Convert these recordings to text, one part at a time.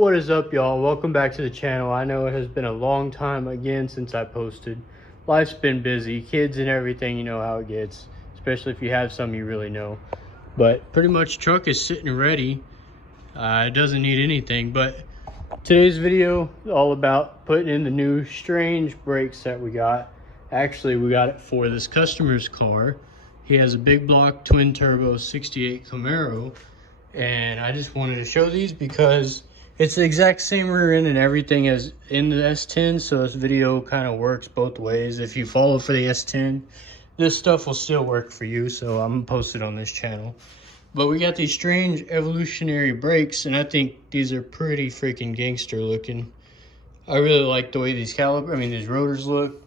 What is up, y'all? Welcome back to the channel. I know it has been a long time again since I posted. Life's been busy, kids and everything, you know how it gets, especially if you have some you really know. But pretty much truck is sitting ready. It doesn't need anything, but today's video is all about putting in the new strange brakes that we got. Actually, we got it for this customer's car. He has a big block twin turbo 68 Camaro, and I just wanted to show these because it's the exact same rear end and everything as in the S10, so this video kind of works both ways. If you follow for the S10, this stuff will still work for you, so I'm gonna post it on this channel. But we got these strange evolutionary brakes, and I think these are pretty freaking gangster looking. I really like the way these these rotors look.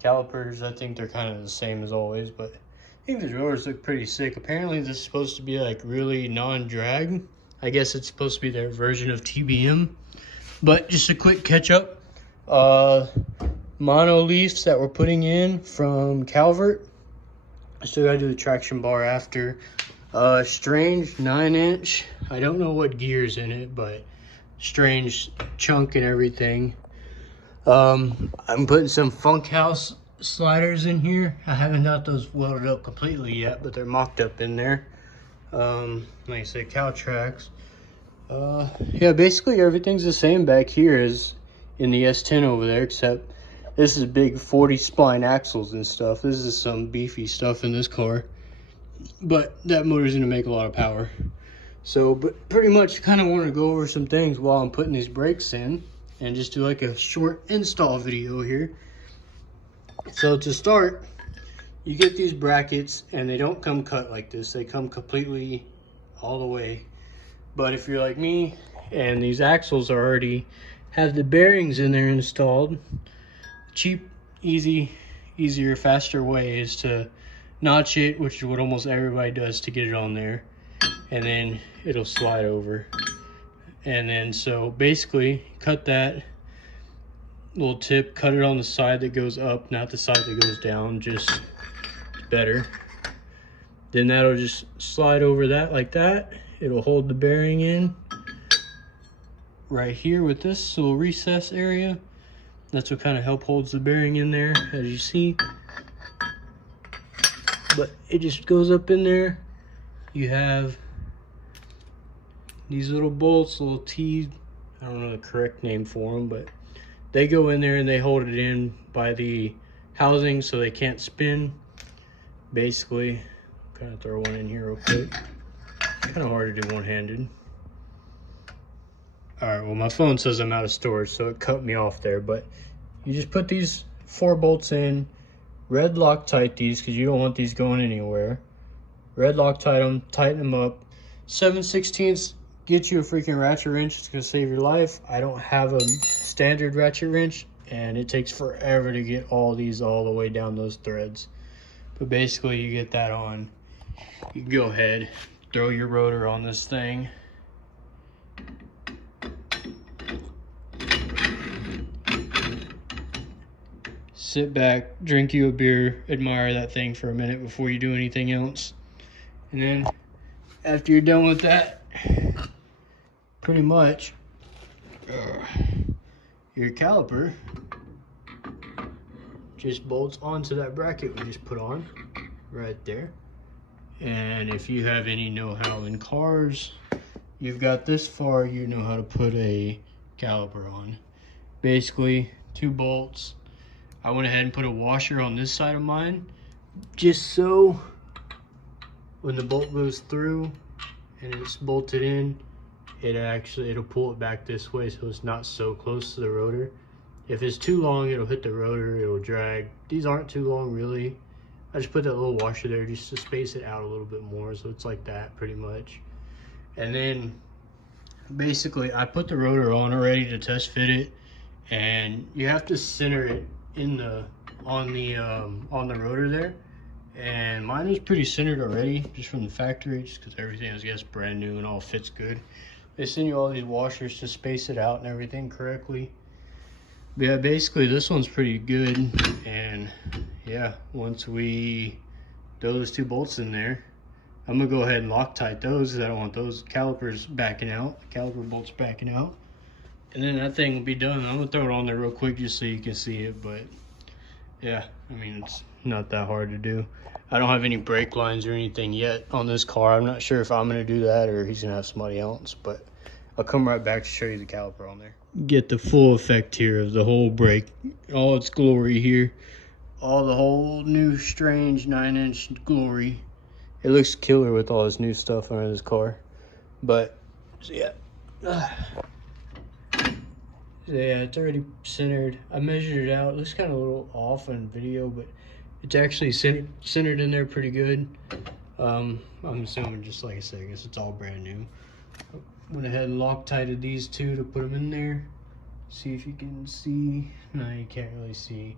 Calipers, I think they're kind of the same as always, but I think these rotors look pretty sick. Apparently this is supposed to be like really non-drag. I guess it's supposed to be their version of TBM. But just a quick catch up. Mono leafs that we're putting in from Caliper. I still gotta do the traction bar after. Strange 9-inch. I don't know what gear's in it, but strange chunk and everything. I'm putting some Funk House sliders in here. I haven't got those welded up completely yet, but they're mocked up in there. Like I said, cow tracks. Yeah, basically everything's the same back here as in the S10 over there, except this is big 40 spline axles and stuff. This is some beefy stuff in this car, but that motor's gonna make a lot of power. So, but pretty much kind of want to go over some things while I'm putting these brakes in and just do like a short install video here. So to start, you get these brackets and they don't come cut like this. They come completely all the way. But if you're like me and these axles are already have the bearings in there installed, cheap, easier, faster way is to notch it, which is what almost everybody does to get it on there, and then it'll slide over. And then so basically cut that little tip, cut it on the side that goes up, not the side that goes down, just better. Then that'll just slide over that like that. It'll hold the bearing in right here with this little recess area. That's what kind of holds the bearing in there, as you see. But it just goes up in there. You have these little bolts, little T, I don't know the correct name for them, but they go in there and they hold it in by the housing so they can't spin. Basically, kind of throw one in here real quick. Kind of hard to do one-handed. All right, well, my phone says I'm out of storage, so it cut me off there, but you just put these 4 bolts in, red Loctite these because you don't want these going anywhere. Red Loctite them, tighten them up. 7/16 get you a freaking ratchet wrench. It's gonna save your life. I don't have a standard ratchet wrench, and it takes forever to get all these all the way down those threads. But basically, you get that on. You can go ahead, throw your rotor on this thing. Sit back, drink you a beer, admire that thing for a minute before you do anything else. And then after you're done with that, pretty much your caliper just bolts onto that bracket we just put on right there. And if you have any know-how in cars, you've got this far, you know how to put a caliper on. Basically 2 bolts. I went ahead and put a washer on this side of mine just so when the bolt goes through and it's bolted in, it'll pull it back this way so it's not so close to the rotor. If it's too long, it'll hit the rotor, it'll drag. These aren't too long really. I just put that little washer there just to space it out a little bit more, so it's like that pretty much. And then basically I put the rotor on already to test fit it, and you have to center it in on the rotor there. And mine is pretty centered already, just from the factory, just because everything is, I guess, brand new and all fits good. They send you all these washers to space it out and everything correctly. But yeah, basically this one's pretty good. And yeah, once we throw those 2 bolts in there, I'm gonna go ahead and Loctite those because I don't want those calipers backing out, caliper bolts backing out. and then that thing will be done. I'm gonna throw it on there real quick just so you can see it, but yeah, I mean, it's not that hard to do. I don't have any brake lines or anything yet on this car. I'm not sure if I'm gonna do that or he's gonna have somebody else, but I'll come right back to show you the caliper on there. Get the full effect here of the whole brake, all its glory here. All the whole new strange 9-inch glory. It looks killer with all this new stuff on this car. But, so yeah. So yeah, it's already centered. I measured it out. It looks kind of a little off on video, but it's actually centered in there pretty good. I'm assuming, just like I said, I guess it's all brand new. Went ahead and Loctited these two to put them in there. See if you can see. No, you can't really see.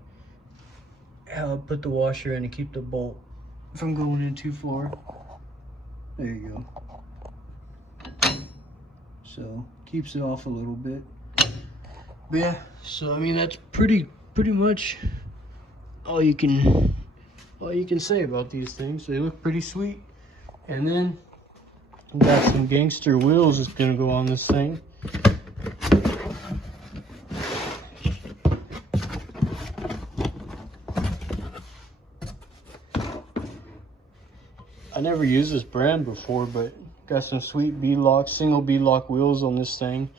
I'll put the washer in to keep the bolt from going in too far. There you go. So keeps it off a little bit. But yeah, so I mean that's pretty much all you can say about these things. They look pretty sweet. And then we got some gangster wheels that's gonna go on this thing. I never used this brand before, but got some sweet beadlock, single beadlock wheels on this thing.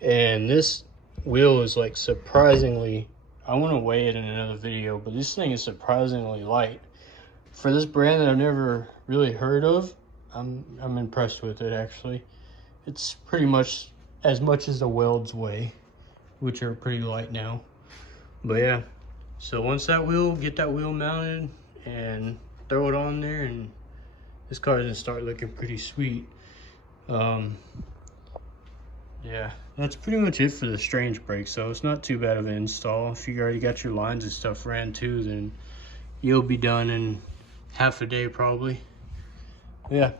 And this wheel is like surprisingly, I want to weigh it in another video, but this thing is surprisingly light. For this brand that I've never really heard of, I'm impressed with it actually. It's pretty much as the welds weigh, which are pretty light now. But yeah, so once get that wheel mounted and throw it on there, and this car is gonna start looking pretty sweet. Yeah, that's pretty much it for the strange brake, so it's not too bad of an install. If you already got your lines and stuff ran too, then you'll be done in half a day probably. Yeah,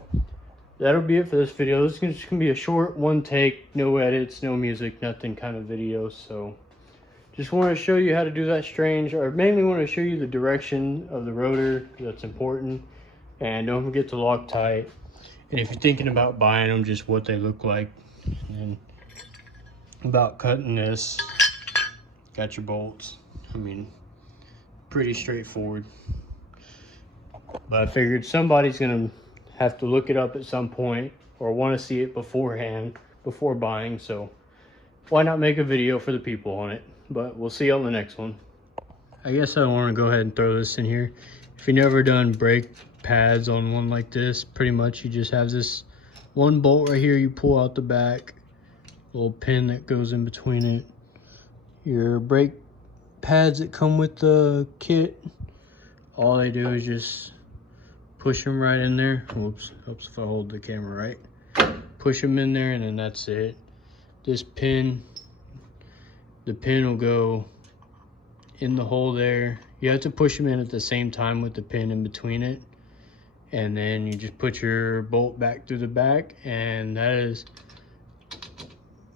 that'll be it for this video. This is just gonna be a short one take, no edits, no music, nothing kind of video. So just want to show you how to do that strange, or mainly want to show you the direction of the rotor, because that's important. And don't forget to Loctite. And if you're thinking about buying them, just what they look like. And about cutting this, got your bolts. I mean, pretty straightforward. But I figured somebody's gonna have to look it up at some point or want to see it beforehand, before buying. So why not make a video for the people on it? But we'll see you on the next one. I guess I want to go ahead and throw this in here. If you've never done brake pads on one like this, pretty much you just have this one bolt right here you pull out the back, little pin that goes in between it. Your brake pads that come with the kit, all they do is just push them right in there. Whoops, helps if I hold the camera right. Push them in there and then that's it. This pin, the pin will go in the hole there. You have to push them in at the same time with the pin in between it. And then you just put your bolt back through the back, and that is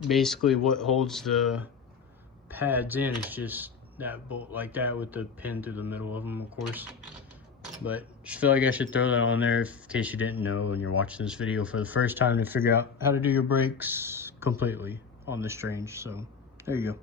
basically what holds the pads in. It's just that bolt like that with the pin through the middle of them, of course. But just feel like I should throw that on there in case you didn't know and you're watching this video for the first time, to figure out how to do your brakes completely on the strange. So there you go.